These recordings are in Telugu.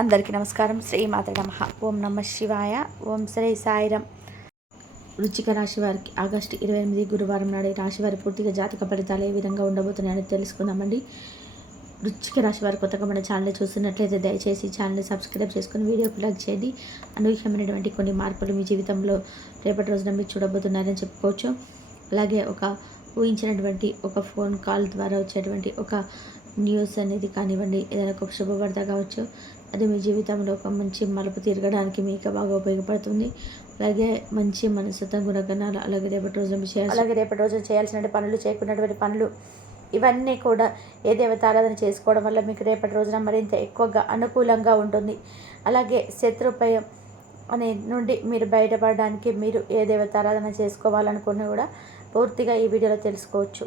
అందరికీ నమస్కారం. శ్రీమాత నమః. ఓం నమ శివాయ. ఓం శ్రీ సాయిరం. వృశ్చిక రాశి వారికి ఆగస్టు 28 గురువారం నాడు రాశి వారి పూర్తిగా జాతక ఫలితాలు ఏ విధంగా ఉండబోతున్నాయని తెలుసుకుందామండి. వృశ్చిక రాశి వారు కొత్తగా మన ఛానల్ చూస్తున్నట్లయితే దయచేసి ఛానల్ని సబ్స్క్రైబ్ చేసుకుని వీడియోకి లైక్ చేయండి. అనూహ్యమైనటువంటి కొన్ని మార్పులు మీ జీవితంలో రేపటి రోజున మీరు చూడబోతున్నారని చెప్పుకోవచ్చు. అలాగే ఒక ఊహించినటువంటి ఒక ఫోన్ కాల్ ద్వారా వచ్చేటువంటి ఒక న్యూస్ అనేది కానివ్వండి, ఏదైనా ఒక శుభవార్త కావచ్చు, అది మీ జీవితంలో ఒక మంచి మలుపు తిరగడానికి మీకు బాగా ఉపయోగపడుతుంది. అలాగే మంచి మనస్తత్వం, గుణగణాలు, అలాగే రేపటి రోజున చేయాల్సిన పనులు, చేయకున్నటువంటి పనులు, ఇవన్నీ కూడా ఏ దేవత ఆరాధన చేసుకోవడం వల్ల మీకు రేపటి రోజున మరింత ఎక్కువగా అనుకూలంగా ఉంటుంది. అలాగే శత్రుభయం అనే నుండి మీరు బయటపడడానికి మీరు ఏ దేవత ఆరాధన చేసుకోవాలనుకున్నా కూడా పూర్తిగా ఈ వీడియోలో తెలుసుకోవచ్చు.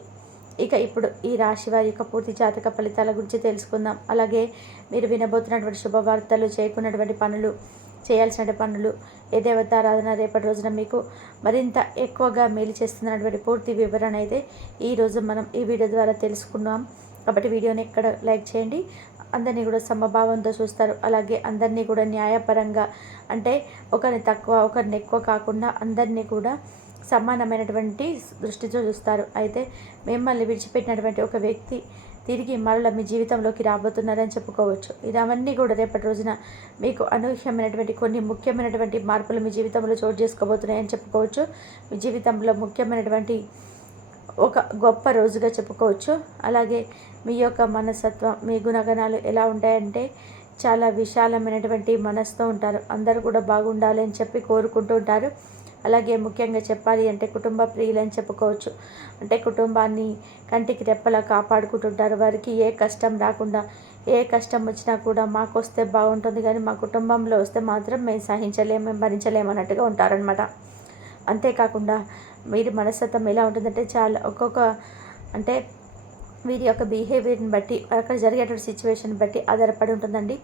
ఇక ఇప్పుడు ఈ రాశి వారి యొక్క పూర్తి జాతక ఫలితాల గురించి తెలుసుకుందాం. అలాగే మీరు వినబోతున్నటువంటి శుభవార్తలు, చేయకున్నటువంటి పనులు, చేయాల్సిన పనులు, ఏ దేవతారాధన రేపటి రోజున మీకు మరింత ఎక్కువగా మేలు చేస్తున్నటువంటి పూర్తి వివరణ అయితే ఈరోజు మనం ఈ వీడియో ద్వారా తెలుసుకున్నాం. కాబట్టి వీడియోని ఎక్కడ లైక్ చేయండి. అందరినీ కూడా సమభావంతో చూస్తారు. అలాగే అందరినీ కూడా న్యాయపరంగా, అంటే ఒకరిని తక్కువ ఒకరిని ఎక్కువ కాకుండా అందరినీ కూడా సమానమైనటువంటి దృష్టితో చూస్తారు. అయితే మిమ్మల్ని విడిచిపెట్టినటువంటి ఒక వ్యక్తి తిరిగి మరల మీ జీవితంలోకి రాబోతున్నారని చెప్పుకోవచ్చు. ఇవన్నీ కూడా రేపటి రోజున మీకు అనూహ్యమైనటువంటి కొన్ని ముఖ్యమైనటువంటి మార్పులు మీ జీవితంలో చోటు చేసుకోబోతున్నాయని చెప్పుకోవచ్చు. మీ జీవితంలో ముఖ్యమైనటువంటి ఒక గొప్ప రోజుగా చెప్పుకోవచ్చు. అలాగే మీ యొక్క మనస్తత్వం, మీ గుణగణాలు ఎలా ఉంటాయంటే చాలా విశాలమైనటువంటి మనసుతో ఉంటారు. అందరూ కూడా బాగుండాలి అని చెప్పి కోరుకుంటూ ఉంటారు. అలాగే ముఖ్యంగా చెప్పాలి అంటే కుటుంబ ప్రియులని చెప్పుకోవచ్చు. అంటే కుటుంబాన్ని కంటికి రెప్పలా కాపాడుకుంటుంటారు. వారికి ఏ కష్టం రాకుండా, ఏ కష్టం వచ్చినా కూడా మాకు వస్తే బాగుంటుంది, కానీ మా కుటుంబంలో వస్తే మాత్రం మేము సహించలేము, మేము భరించలేము అన్నట్టుగా ఉంటారనమాట. అంతేకాకుండా వీరి మనస్తత్వం ఎలా ఉంటుందంటే చాలా అంటే వీరి యొక్క బిహేవియర్ని బట్టి, అక్కడ జరిగేటువంటి సిచ్యువేషన్ బట్టి ఆధారపడి ఉంటుందండి.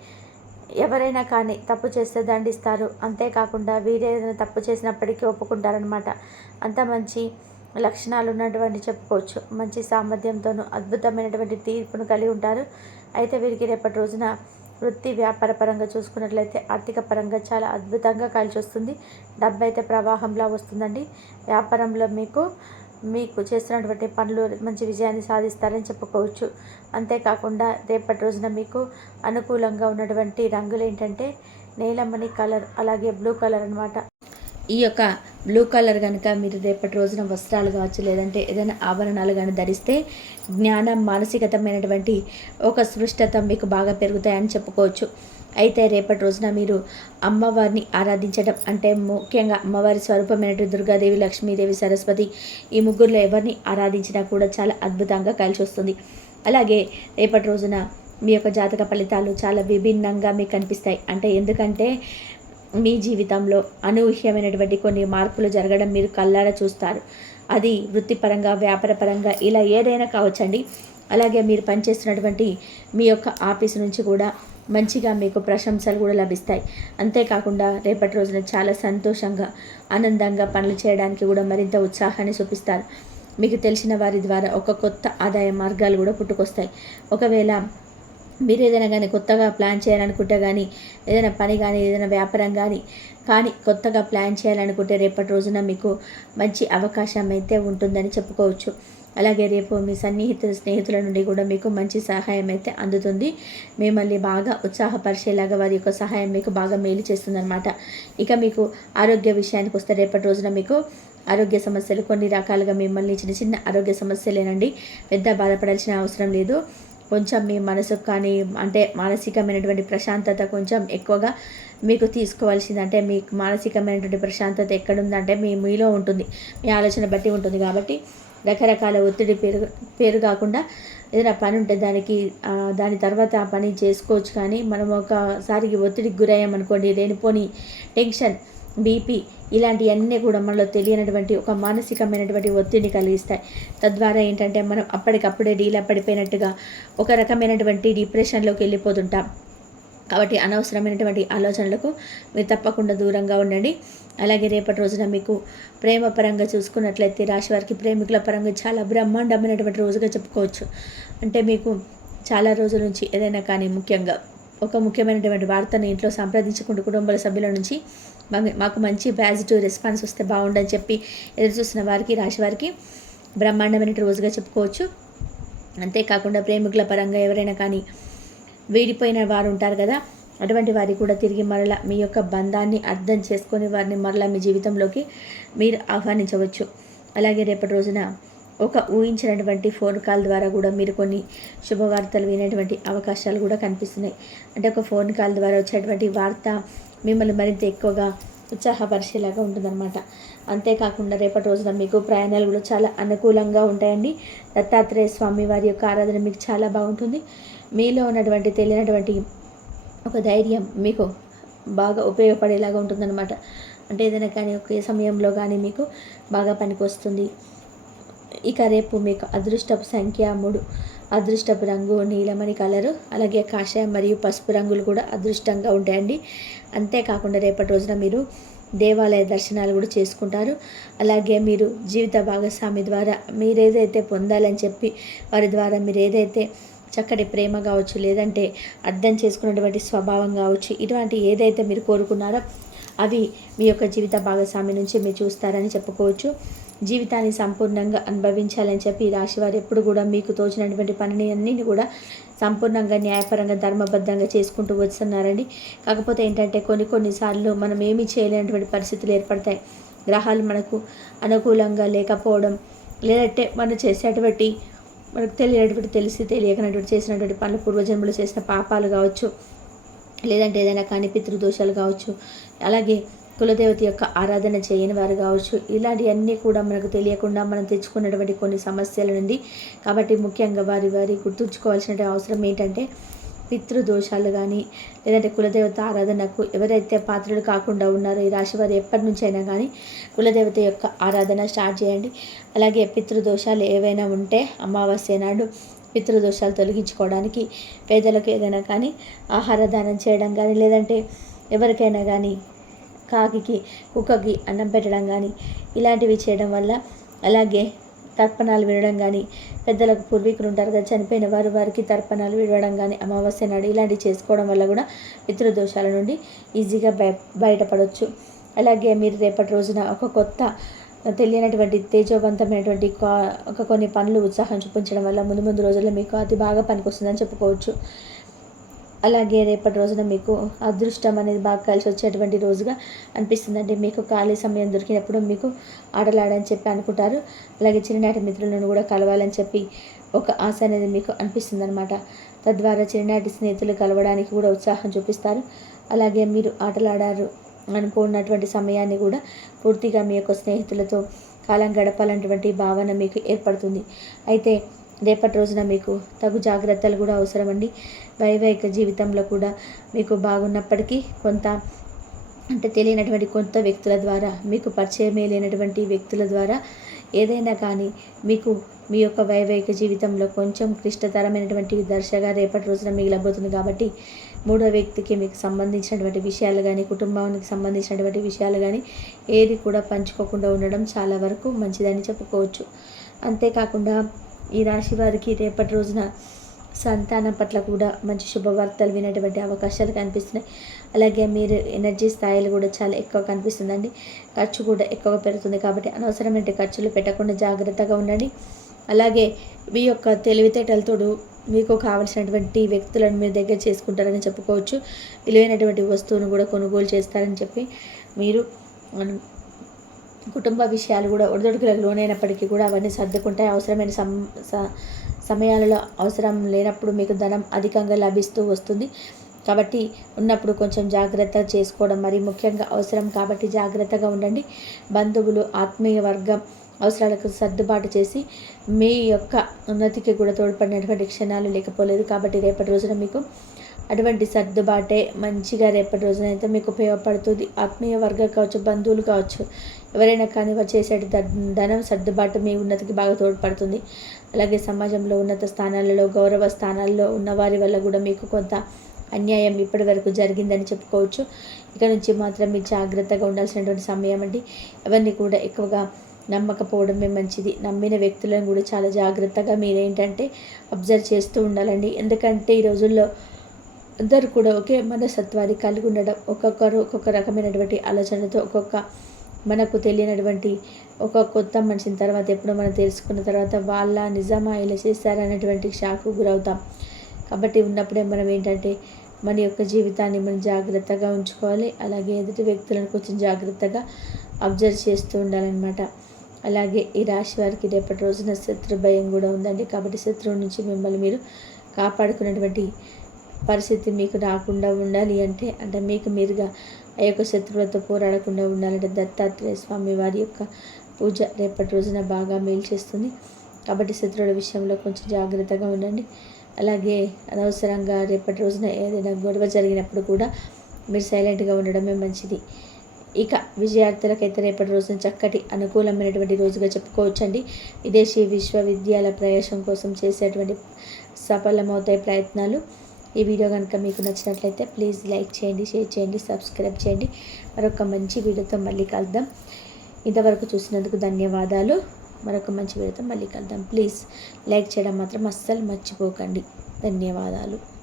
ఎవరైనా కానీ తప్పు చేస్తే దండిస్తారు. అంతేకాకుండా వీరేదైనా తప్పు చేసినప్పటికీ ఒప్పుకుంటారనమాట. అంత మంచి లక్షణాలు ఉన్నటువంటి చెప్పుకోవచ్చు. మంచి సామర్థ్యంతోనూ అద్భుతమైనటువంటి తీర్పును కలిగి ఉంటారు. అయితే వీరికి రేపటి రోజున వృత్తి వ్యాపార పరంగా చూసుకున్నట్లయితే ఆర్థిక పరంగా చాలా అద్భుతంగా కలిసి వస్తుంది. డబ్బు అయితే ప్రవాహంలా వస్తుందండి. వ్యాపారంలో మీకు చేస్తున్నటువంటి పనులు మంచి విజయాన్ని సాధిస్తారని చెప్పుకోవచ్చు. అంతేకాకుండా రేపటి రోజున మీకు అనుకూలంగా ఉన్నటువంటి రంగులు ఏంటంటే నీలమణి కలర్, అలాగే బ్లూ కలర్ అనమాట. ఈ యొక్క బ్లూ కలర్ కనుక మీరు రేపటి రోజున వస్త్రాలు కావచ్చు, లేదంటే ఏదైనా ఆభరణాలు కానీ ధరిస్తే జ్ఞానం, మానసికతమైనటువంటి ఒక స్పృష్టత మీకు బాగా పెరుగుతాయని చెప్పుకోవచ్చు. అయితే రేపటి రోజున మీరు అమ్మవారిని ఆరాధించడం, అంటే ముఖ్యంగా అమ్మవారి స్వరూపమైనటువంటి దుర్గాదేవి, లక్ష్మీదేవి, సరస్వతి, ఈ ముగ్గురులో ఎవరిని ఆరాధించినా కూడా చాలా అద్భుతంగా కలిసి వస్తుంది. అలాగే రేపటి రోజున మీ యొక్క జాతక ఫలితాలు చాలా విభిన్నంగా మీకు కనిపిస్తాయి. ఎందుకంటే మీ జీవితంలో అనూహ్యమైనటువంటి కొన్ని మార్పులు జరగడం మీరు కళ్ళారా చూస్తారు. అది వృత్తిపరంగా, వ్యాపారపరంగా, ఇలా ఏదైనా కావచ్చండి. అలాగే మీరు పనిచేస్తున్నటువంటి మీ యొక్క ఆఫీసు నుంచి కూడా మంచిగా మీకు ప్రశంసలు కూడా లభిస్తాయి. అంతేకాకుండా రేపటి రోజున చాలా సంతోషంగా, ఆనందంగా పనులు చేయడానికి కూడా మరింత ఉత్సాహాన్ని చూపిస్తారు. మీకు తెలిసిన వారి ద్వారా ఒక కొత్త ఆదాయ మార్గాలు కూడా పుట్టుకొస్తాయి. ఒకవేళ మీరు ఏదైనా కానీ కొత్తగా ప్లాన్ చేయాలనుకుంటే కానీ, ఏదైనా పని కానీ, ఏదైనా వ్యాపారం కానీ కొత్తగా ప్లాన్ చేయాలనుకుంటే రేపటి రోజున మీకు మంచి అవకాశం అయితే ఉంటుందని చెప్పుకోవచ్చు. అలాగే రేపు మీ స్నేహితుల నుండి కూడా మీకు మంచి సహాయం అయితే అందుతుంది. మిమ్మల్ని బాగా ఉత్సాహపరిచేలాగా వారి యొక్క సహాయం మీకు బాగా మేలు చేస్తుందన్నమాట. ఇక మీకు ఆరోగ్య విషయానికి వస్తే రేపటి రోజున మీకు ఆరోగ్య సమస్యలు కొన్ని రకాలుగా మిమ్మల్ని చిన్న చిన్న ఆరోగ్య సమస్యలేనండి, పెద్ద బాధపడాల్సిన అవసరం లేదు. కొంచెం మీ మనసుకు కానీ, అంటే మానసికమైనటువంటి ప్రశాంతత కొంచెం ఎక్కువగా మీకు తీసుకోవాల్సింది. అంటే మీకు మానసికమైనటువంటి ప్రశాంతత ఎక్కడుందంటే మీలో ఉంటుంది, మీ ఆలోచన బట్టి ఉంటుంది. కాబట్టి రకరకాల ఒత్తిడి పేరు కాకుండా ఏదైనా పని ఉంటే దాని తర్వాత ఆ పని చేసుకోవచ్చు. కానీ మనం ఒకసారికి ఒత్తిడికి గురయ్యామనుకోండి, లేనిపోని టెన్షన్, బీపీ, ఇలాంటివన్నీ కూడా మనలో తెలియనటువంటి ఒక మానసికమైనటువంటి ఒత్తిడిని కలిగిస్తాయి. తద్వారా ఏంటంటే మనం అప్పటికప్పుడే డీలా పడిపోయినట్టుగా ఒక రకమైనటువంటి డిప్రెషన్లోకి వెళ్ళిపోతుంటాం. కాబట్టి అనవసరమైనటువంటి ఆలోచనలకు మీరు తప్పకుండా దూరంగా ఉండండి. అలాగే రేపటి రోజున మీకు ప్రేమ పరంగా చూసుకున్నట్లయితే రాశి వారికి ప్రేమికుల పరంగా చాలా బ్రహ్మాండమైనటువంటి రోజుగా చెప్పుకోవచ్చు. అంటే మీకు చాలా రోజుల నుంచి ఏదైనా కానీ, ముఖ్యంగా ఒక ముఖ్యమైనటువంటి వార్తను ఇంట్లో సంప్రదించుకుంటూ కుటుంబ సభ్యుల నుంచి మాకు మంచి పాజిటివ్ రెస్పాన్స్ వస్తే బాగుండని చెప్పి ఎదురు చూస్తున్న వారికి, రాశి వారికి బ్రహ్మాండమైన రోజుగా చెప్పుకోవచ్చు. అంతేకాకుండా ప్రేమికుల పరంగా ఎవరైనా కానీ వీడిపోయిన వారు ఉంటారు కదా, అటువంటి వారికి కూడా తిరిగి మరలా మీ యొక్క బంధాన్ని అర్థం చేసుకొని వారిని మరలా మీ జీవితంలోకి మీరు ఆహ్వానించవచ్చు. అలాగే రేపటి రోజున ఒక ఊహించినటువంటి ఫోన్ కాల్ ద్వారా కూడా మీరు కొన్ని శుభవార్తలు వినేటువంటి అవకాశాలు కూడా కనిపిస్తున్నాయి. అంటే ఒక ఫోన్ కాల్ ద్వారా వచ్చేటువంటి వార్త మిమ్మల్ని మరింత ఎక్కువగా ఉత్సాహపరిచేలాగా ఉంటుందన్నమాట. అంతేకాకుండా రేపటి రోజున మీకు ప్రయాణాలు కూడా చాలా అనుకూలంగా ఉంటాయండి. దత్తాత్రేయ స్వామి వారి యొక్క ఆరాధన మీకు చాలా బాగుంటుంది. మీలో ఉన్నటువంటి తెలియనటువంటి ఒక ధైర్యం మీకు బాగా ఉపయోగపడేలాగా ఉంటుందన్నమాట. అంటే ఏదైనా కానీ ఒకే సమయంలో కానీ మీకు బాగా పనికొస్తుంది. ఇక రేపు మీకు అదృష్టపు సంఖ్య 3, అదృష్టపు రంగు నీలమణి కలరు, అలాగే కాషాయం మరియు పసుపు రంగులు కూడా అదృష్టంగా ఉంటాయండి. అంతేకాకుండా రేపటి రోజున మీరు దేవాలయ దర్శనాలు కూడా చేసుకుంటారు. అలాగే మీరు జీవిత భాగస్వామి ద్వారా మీరేదైతే పొందాలని చెప్పి వారి ద్వారా మీరు ఏదైతే చక్కటి ప్రేమ కావచ్చు, లేదంటే అర్థం చేసుకున్నటువంటి స్వభావం కావచ్చు, ఇటువంటి ఏదైతే మీరు కోరుకున్నారో అవి మీ యొక్క జీవిత భాగస్వామి నుంచి మీరు చూస్తారని చెప్పుకోవచ్చు. జీవితాన్ని సంపూర్ణంగా అనుభవించాలని చెప్పి ఈ రాశి వారు ఎప్పుడు కూడా మీకు తోచినటువంటి పనిని అన్నింటినీ కూడా సంపూర్ణంగా న్యాయపరంగా ధర్మబద్ధంగా చేసుకుంటూ వస్తున్నారండి. కాకపోతే ఏంటంటే కొన్నిసార్లు మనం ఏమీ చేయలేనటువంటి పరిస్థితులు ఏర్పడతాయి. గ్రహాలు మనకు అనుకూలంగా లేకపోవడం, లేదంటే మనం చేసేటువంటి మనకు తెలిసి తెలియకనటువంటి చేసినటువంటి పనులు, పూర్వజన్మలు చేసిన పాపాలు కావచ్చు, లేదంటే ఏదైనా కానీ పితృదోషాలు కావచ్చు, అలాగే కులదేవత యొక్క ఆరాధన చేయని వారు కావచ్చు, ఇలాంటివన్నీ కూడా మనకు తెలియకుండా మనం తెచ్చుకున్నటువంటి కొన్ని సమస్యల నుండి. కాబట్టి ముఖ్యంగా వారి గుర్తుంచుకోవాల్సిన అవసరం ఏంటంటే పితృదోషాలు కానీ, లేదంటే కులదేవత ఆరాధనకు ఎవరైతే పాత్రలు కాకుండా ఉన్నారో ఈ రాశి వారు ఎప్పటి నుంచైనా కానీ కులదేవత యొక్క ఆరాధన స్టార్ట్ చేయండి. అలాగే పితృదోషాలు ఏవైనా ఉంటే అమావాస్య నాడు పితృదోషాలు తొలగించుకోవడానికి పేదలకు ఏదైనా కానీ ఆహార దానం చేయడం కానీ, లేదంటే ఎవరికైనా కానీ కాకికి కుక్కకి అన్నం పెట్టడం కానీ ఇలాంటివి చేయడం వల్ల, అలాగే తర్పణాలు వినడం కానీ, పెద్దలకు పూర్వీకులు ఉంటారు కదా చనిపోయిన వారికి తర్పణాలు విడవడం కానీ అమావాస్య నాడు ఇలాంటివి చేసుకోవడం వల్ల కూడా పితృదోషాల నుండి ఈజీగా బయటపడవచ్చు. అలాగే మీరు రేపటి రోజున ఒక కొత్త తెలియనటువంటి తేజోవంతమైనటువంటి కొన్ని పనులు ఉత్సాహం చూపించడం వల్ల ముందు రోజుల్లో మీకు అతి బాగా పనికొస్తుందని చెప్పుకోవచ్చు. అలాగే రేపటి రోజున మీకు అదృష్టం అనేది బాగా కలిసి వచ్చేటువంటి రోజుగా అనిపిస్తుందండి. మీకు ఖాళీ సమయం దొరికినప్పుడు మీకు ఆటలాడని చెప్పి అనుకుంటారు. అలాగే చిన్ననాటి మిత్రులను కూడా కలవాలని చెప్పి ఒక ఆశ అనేది మీకు అనిపిస్తుంది అనమాట. తద్వారా చిన్ననాటి స్నేహితులు కలవడానికి కూడా ఉత్సాహం చూపిస్తారు. అలాగే మీరు ఆటలాడారు అనుకున్నటువంటి సమయాన్ని కూడా పూర్తిగా మీ యొక్క స్నేహితులతో కాలం గడపాలన్నటువంటి భావన మీకు ఏర్పడుతుంది. అయితే రేపటి రోజున మీకు తగు జాగ్రత్తలు కూడా అవసరమండి. వైవాహిక జీవితంలో కూడా మీకు బాగున్నప్పటికీ కొంత అంటే తెలియనటువంటి కొత్త వ్యక్తుల ద్వారా, మీకు పరిచయమే లేనటువంటి వ్యక్తుల ద్వారా ఏదైనా కానీ మీకు మీ యొక్క వైవాహిక జీవితంలో కొంచెం క్లిష్టతరమైనటువంటి దశగా రేపటి రోజున మిగిలబోతుంది. కాబట్టి మూడో వ్యక్తికి మీకు సంబంధించినటువంటి విషయాలు కానీ, కుటుంబానికి సంబంధించినటువంటి విషయాలు కానీ ఏది కూడా పంచుకోకుండా ఉండడం చాలా వరకు మంచిదని చెప్పుకోవచ్చు. అంతేకాకుండా ఈ రాశి వారికి రేపటి రోజున సంతానం పట్ల కూడా మంచి శుభవార్తలు వినేటువంటి అవకాశాలు కనిపిస్తున్నాయి. అలాగే మీరు ఎనర్జీ స్థాయిలు కూడా చాలా ఎక్కువ కనిపిస్తుందండి. ఖర్చు కూడా ఎక్కువగా పెరుగుతుంది. కాబట్టి అనవసరమైన ఖర్చులు పెట్టకుండా జాగ్రత్తగా ఉండండి. అలాగే మీ యొక్క తెలివితేటలతో మీకు కావలసినటువంటి వ్యక్తులను మీరు దగ్గర చేసుకుంటారని చెప్పుకోవచ్చు. విలువైనటువంటి వస్తువును కూడా కొనుగోలు చేస్తారని చెప్పి మీరు కుటుంబ విషయాలు కూడా ఒడిదొడుకులకు లోనైనప్పటికీ కూడా అవన్నీ సర్దుకుంటాయి. అవసరమైన సమయాలలో అవసరం లేనప్పుడు మీకు ధనం అధికంగా లభిస్తూ వస్తుంది. కాబట్టి ఉన్నప్పుడు కొంచెం జాగ్రత్త చేసుకోవడం మరి ముఖ్యంగా అవసరం. కాబట్టి జాగ్రత్తగా ఉండండి. బంధువులు, ఆత్మీయ వర్గం అవసరాలకు సర్దుబాటు చేసి మీ యొక్క ఉన్నతికి కూడా తోడ్పడినటువంటి క్షణాలు లేకపోలేదు. కాబట్టి రేపటి రోజున మీకు అటువంటి సర్దుబాటే మంచిగా రేపటి రోజున అయితే మీకు ఉపయోగపడుతుంది. ఆత్మీయ వర్గం కావచ్చు, బంధువులు కావచ్చు, ఎవరైనా కానీ వారు చేసే ధనం సర్దుబాటు మీ ఉన్నతికి బాగా తోడ్పడుతుంది. అలాగే సమాజంలో ఉన్నత స్థానాలలో, గౌరవ స్థానాల్లో ఉన్న వారి వల్ల కూడా మీకు కొంత అన్యాయం ఇప్పటి వరకు జరిగిందని చెప్పుకోవచ్చు. ఇక నుంచి మాత్రం మీరు జాగ్రత్తగా ఉండాల్సినటువంటి సమయం అండి. ఎవరిని కూడా ఎక్కువగా నమ్మకపోవడమే మంచిది. నమ్మిన వ్యక్తులను కూడా చాలా జాగ్రత్తగా మీరేంటంటే అబ్జర్వ్ చేస్తూ ఉండాలండి. ఎందుకంటే ఈ రోజుల్లో అందరూ కూడా ఒకే మనస్తత్వాన్ని కలిగి ఉండడం, ఒక్కొక్కరు ఒక్కొక్క రకమైనటువంటి ఆలోచనలతో మనకు తెలియనటువంటి ఒక కొత్త మనిషిని తర్వాత ఎప్పుడో మనం తెలుసుకున్న తర్వాత వాళ్ళ నిజమా ఇలా చేస్తారనేటువంటి షాక్కు గురవుతాం. కాబట్టి ఉన్నప్పుడే మనం ఏంటంటే మన యొక్క జీవితాన్ని మనం జాగ్రత్తగా ఉంచుకోవాలి. అలాగే ఎదుటి వ్యక్తులను కొంచెం జాగ్రత్తగా అబ్జర్వ్ చేస్తూ ఉండాలన్నమాట. అలాగే ఈ రాశి వారికి రేపటి రోజున శత్రు భయం కూడా ఉందండి. కాబట్టి శత్రువు నుంచి మిమ్మల్ని మీరు కాపాడుకున్నటువంటి పరిస్థితి మీకు రాకుండా ఉండాలి అంటే మీకు మీరుగా ఆ యొక్క శత్రువులతో పోరాడకుండా ఉండాలంటే దత్తాత్రేయ స్వామి వారి యొక్క పూజ రేపటి రోజున బాగా మేలు చేస్తుంది. కాబట్టి శత్రువుల విషయంలో కొంచెం జాగ్రత్తగా ఉండండి. అలాగే అనవసరంగా రేపటి రోజున ఏదైనా గొడవ జరిగినప్పుడు కూడా మీరు సైలెంట్గా ఉండడమే మంచిది. ఇక విద్యార్థులకైతే రేపటి రోజున చక్కటి అనుకూలమైనటువంటి రోజుగా చెప్పుకోవచ్చండి. విదేశీ విశ్వవిద్యాలయ ప్రవేశం కోసం చేసేటువంటి సఫలమవుతాయి ప్రయత్నాలు. ఈ వీడియో కనుక మీకు నచ్చినట్లయితే ప్లీజ్ లైక్ చేయండి, షేర్ చేయండి, సబ్స్క్రైబ్ చేయండి. మరొక మంచి వీడియోతో మళ్ళీ కలుద్దాం. ఇంతవరకు చూసినందుకు ధన్యవాదాలు. మరొక మంచి వీడియోతో మళ్ళీ కలుద్దాం. ప్లీజ్ లైక్ చేయడం మాత్రం అస్సలు మర్చిపోకండి. ధన్యవాదాలు.